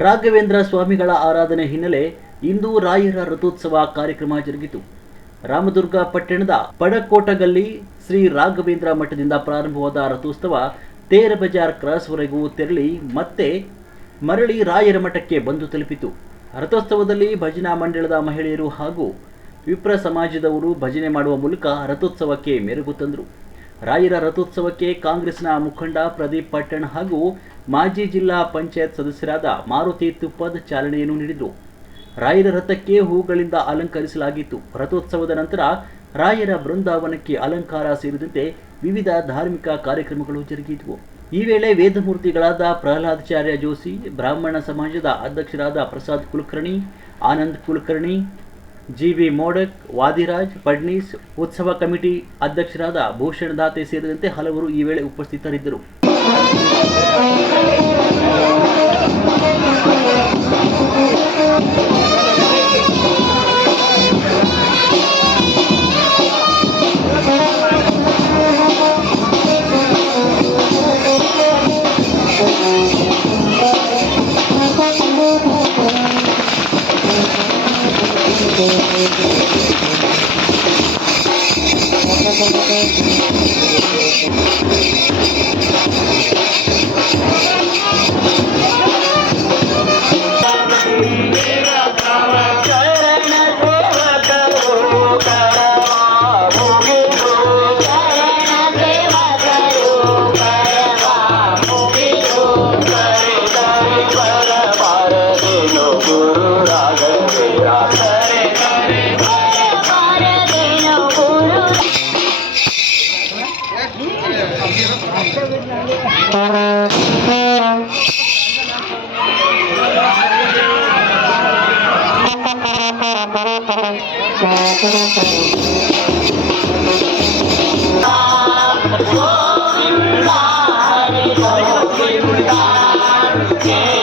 ರಾಘವೇಂದ್ರ ಸ್ವಾಮಿಗಳ ಆರಾಧನೆ ಹಿನ್ನೆಲೆ ಇಂದು ರಾಯರ ರಥೋತ್ಸವ ಕಾರ್ಯಕ್ರಮ ಜರುಗಿತು. ರಾಮದುರ್ಗ ಪಟ್ಟಣದ ಪಡಕೋಟಗಲ್ಲಿ ಶ್ರೀ ರಾಘವೇಂದ್ರ ಮಠದಿಂದ ಪ್ರಾರಂಭವಾದ ರಥೋತ್ಸವ ತೇರ ಬಜಾರ್ ಕ್ರಾಸ್ವರೆಗೂ ತೆರಳಿ ಮತ್ತೆ ಮರಳಿ ರಾಯರ ಮಠಕ್ಕೆ ಬಂದು ತಲುಪಿತು. ರಥೋತ್ಸವದಲ್ಲಿ ಭಜನಾ ಮಂಡಳದ ಮಹಿಳೆಯರು ಹಾಗೂ ವಿಪ್ರ ಸಮಾಜದವರು ಭಜನೆ ಮಾಡುವ ಮೂಲಕ ರಥೋತ್ಸವಕ್ಕೆ ಮೆರುಗು ತಂದರು. ರಾಯರ ರಥೋತ್ಸವಕ್ಕೆ ಕಾಂಗ್ರೆಸ್ನ ಮುಖಂಡ ಪ್ರದೀಪ್ ಪಟ್ಟಣ್ ಹಾಗೂ ಮಾಜಿ ಜಿಲ್ಲಾ ಪಂಚಾಯತ್ ಸದಸ್ಯರಾದ ಮಾರುತಿ ತುಪ್ಪದ್ ಚಾಲನೆಯನ್ನು ನೀಡಿದರು. ರಾಯರ ರಥಕ್ಕೆ ಹೂಗಳಿಂದ ಅಲಂಕರಿಸಲಾಗಿತ್ತು. ರಥೋತ್ಸವದ ನಂತರ ರಾಯರ ಬೃಂದಾವನಕ್ಕೆ ಅಲಂಕಾರ ಸೇರಿದಂತೆ ವಿವಿಧ ಧಾರ್ಮಿಕ ಕಾರ್ಯಕ್ರಮಗಳು ಜರುಗಿದವು. ಈ ವೇಳೆ ವೇದಮೂರ್ತಿಗಳಾದ ಪ್ರಹ್ಲಾದಾಚಾರ್ಯ ಜೋಶಿ, ಬ್ರಾಹ್ಮಣ ಸಮಾಜದ ಅಧ್ಯಕ್ಷರಾದ ಪ್ರಸಾದ್ ಕುಲಕರ್ಣಿ, ಆನಂದ್ ಕುಲಕರ್ಣಿ, ಜಿವಿ ಮೋಡಕ್, ವಾದಿರಾಜ್ ಫಡ್ನೀಸ್, ಉತ್ಸವ ಕಮಿಟಿ ಅಧ್ಯಕ್ಷರಾದ ಭೂಷಣ್ ದಾತೆ ಸೇರಿದಂತೆ ಹಲವರು ಈ ವೇಳೆ ಉಪಸ್ಥಿತರಿದ್ದರು. Oh,